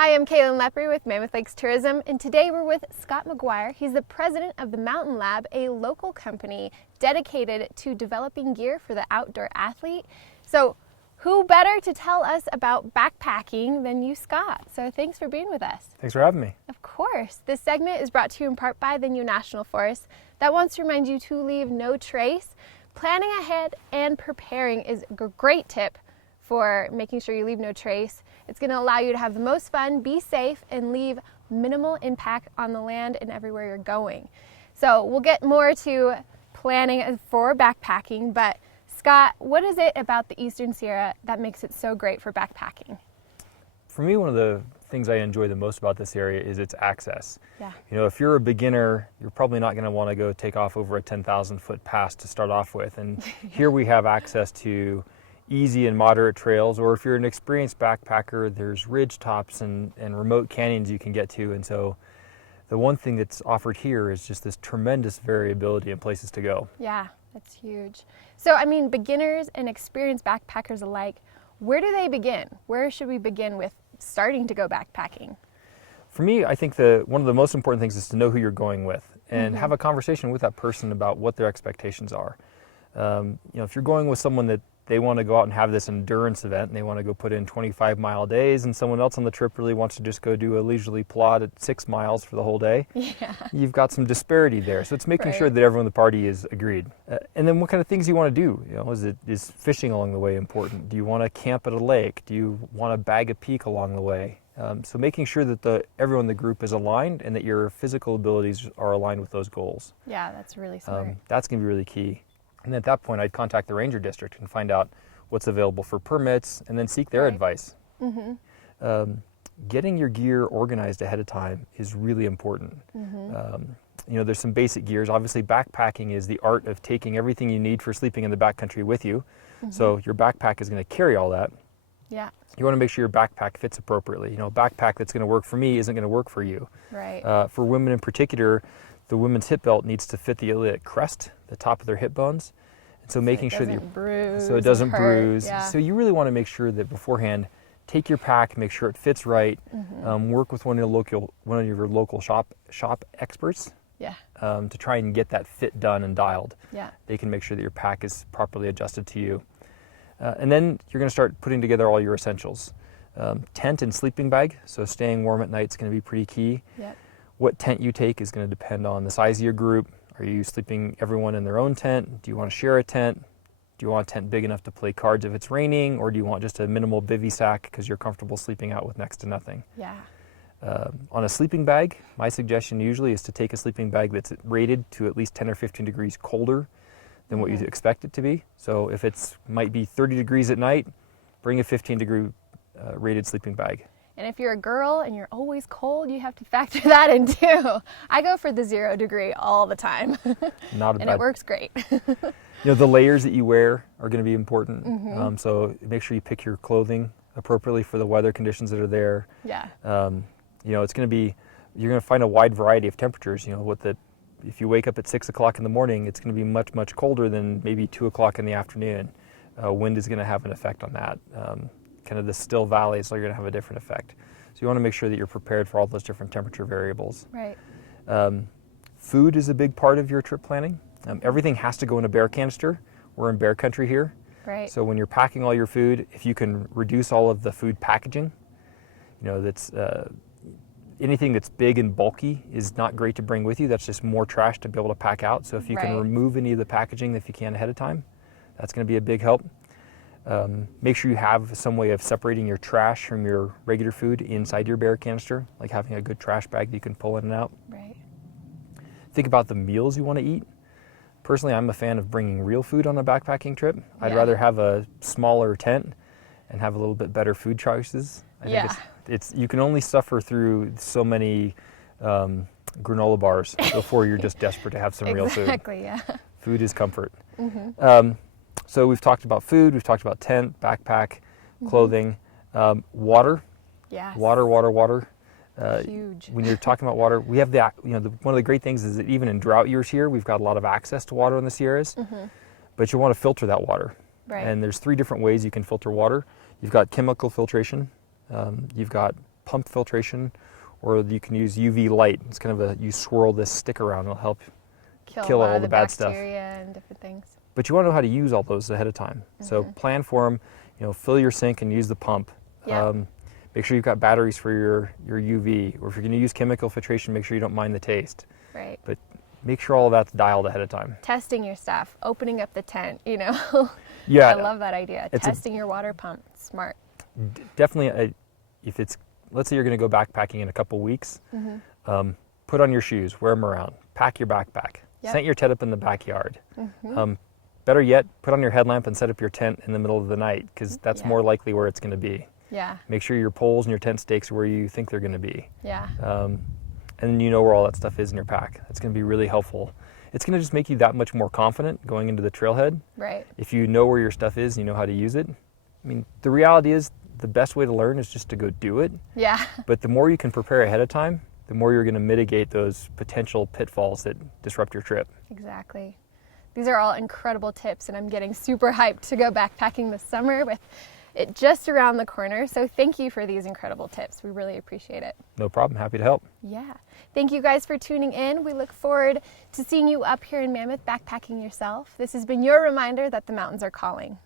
Hi, I'm Kaylin Lepre with Mammoth Lakes Tourism, and today we're with Scott McGuire. He's the president of the Mountain Lab, a local company dedicated to developing gear for the outdoor athlete. So who better to tell us about backpacking than you, Scott? So thanks for being with us. Thanks for having me. Of course. This segment is brought to you in part by the New National Forest that wants to remind you to leave no trace. Planning ahead and preparing is a great tip for making sure you leave no trace. It's going to allow you to have the most fun, be safe, and leave minimal impact on the land and everywhere you're going. So we'll get more to planning for backpacking, but Scott, what is it about the Eastern Sierra that makes it so great for backpacking? For me, one of the things I enjoy the most about this area is its access. Yeah. You know, if you're a beginner, you're probably not going to want to go take off over a 10,000 foot pass to start off with. And here we have access to easy and moderate trails, or if you're an experienced backpacker, there's ridge tops and remote canyons you can get to. And so the one thing that's offered here is just this tremendous variability in places to go. Yeah, that's huge. So, I mean, beginners and experienced backpackers alike, where do they begin? Where should we begin with starting to go backpacking? For me, I think one of the most important things is to know who you're going with and have a conversation with that person about what their expectations are. You know, if you're going with someone that they want to go out and have this endurance event and they want to go put in 25-mile days, and someone else on the trip really wants to just go do a leisurely plod at 6 miles for the whole day, you've got some disparity there. So it's making sure that everyone in the party is agreed. And then what kind of things you want to do? You know, is fishing along the way important? Do you want to camp at a lake? Do you want to bag a peak along the way? So making sure that everyone in the group is aligned and that your physical abilities are aligned with those goals. Yeah, that's really smart. That's going to be really key. And at that point, I'd contact the ranger district and find out what's available for permits and then seek their advice. Getting your gear organized ahead of time is really important. You know, there's some basic gears. Obviously, backpacking is the art of taking everything you need for sleeping in the backcountry with you. So your backpack is going to carry all that. Yeah. You want to make sure your backpack fits appropriately. You know, a backpack that's going to work for me isn't going to work for you. Right. For women in particular, the women's hip belt needs to fit the iliac crest, the top of their hip bones. And so making sure that it doesn't bruise. Yeah. So you really want to make sure that beforehand, take your pack, make sure it fits right. Work with one of your local shop experts. Yeah. To try and get that fit done and dialed. Yeah. They can make sure that your pack is properly adjusted to you. And then you're going to start putting together all your essentials. Tent and sleeping bag, so staying warm at night is going to be pretty key. Yep. What tent you take is going to depend on the size of your group. Are you sleeping everyone in their own tent? Do you want to share a tent? Do you want a tent big enough to play cards if it's raining? Or do you want just a minimal bivy sack because you're comfortable sleeping out with next to nothing? Yeah. On a sleeping bag, my suggestion usually is to take a sleeping bag that's rated to at least 10 or 15 degrees colder than what you'd expect it to be. So if it's might be 30 degrees at night, bring a 15-degree rated sleeping bag. And if you're a girl and you're always cold, you have to factor that in too. I go for the 0 degree all the time. And it works great. You know, the layers that you wear are going to be important. So make sure you pick your clothing appropriately for the weather conditions that are there. Yeah. You know, you're going to find a wide variety of temperatures. You know, if you wake up at 6 o'clock in the morning, it's going to be much, much colder than maybe 2 o'clock in the afternoon. Wind is going to have an effect on that. Kind of the still valleys are going to have a different effect. So you want to make sure that you're prepared for all those different temperature variables. Right. Food is a big part of your trip planning. Everything has to go in a bear canister. We're in bear country here. Right. So when you're packing all your food, if you can reduce all of the food packaging, you know, anything that's big and bulky is not great to bring with you. That's just more trash to be able to pack out. So if you can remove any of the packaging if you can ahead of time, that's going to be a big help. Make sure you have some way of separating your trash from your regular food inside your bear canister, like having a good trash bag that you can pull in and out. Right. Think about the meals you want to eat. Personally, I'm a fan of bringing real food on a backpacking trip. I'd rather have a smaller tent and have a little bit better food choices. I think you can only suffer through so many granola bars before you're just desperate to have some real food. Exactly, yeah. Food is comfort. So we've talked about food, we've talked about tent, backpack, clothing, water. Yes. Water. Huge. When you're talking about water, we have one of the great things is that even in drought years here, we've got a lot of access to water in the Sierras, but you want to filter that water. Right. And there's 3 different ways you can filter water. You've got chemical filtration, you've got pump filtration, or you can use UV light. It's kind of you swirl this stick around, it'll help kill a lot all of the bad stuff. bacteria and different things. But you want to know how to use all those ahead of time. So plan for them, fill your sink and use the pump. Yeah. Make sure you've got batteries for your UV, or if you're going to use chemical filtration, make sure you don't mind the taste. Right. But make sure all of that's dialed ahead of time. Testing your stuff, opening up the tent, Yeah. I love that idea. Testing your water pump, smart. Definitely, let's say you're going to go backpacking in a couple weeks, put on your shoes, wear them around, pack your backpack, set your tent up in the backyard. Better yet, put on your headlamp and set up your tent in the middle of the night, because that's more likely where it's going to be. Yeah. Make sure your poles and your tent stakes are where you think they're going to be. Yeah. And then you know where all that stuff is in your pack. That's going to be really helpful. It's going to just make you that much more confident going into the trailhead. Right. If you know where your stuff is and you know how to use it. I mean, the reality is the best way to learn is just to go do it. Yeah. But the more you can prepare ahead of time, the more you're going to mitigate those potential pitfalls that disrupt your trip. Exactly. These are all incredible tips, and I'm getting super hyped to go backpacking this summer with it just around the corner. So thank you for these incredible tips. We really appreciate it. No problem. Happy to help. Yeah. Thank you guys for tuning in. We look forward to seeing you up here in Mammoth backpacking yourself. This has been your reminder that the mountains are calling.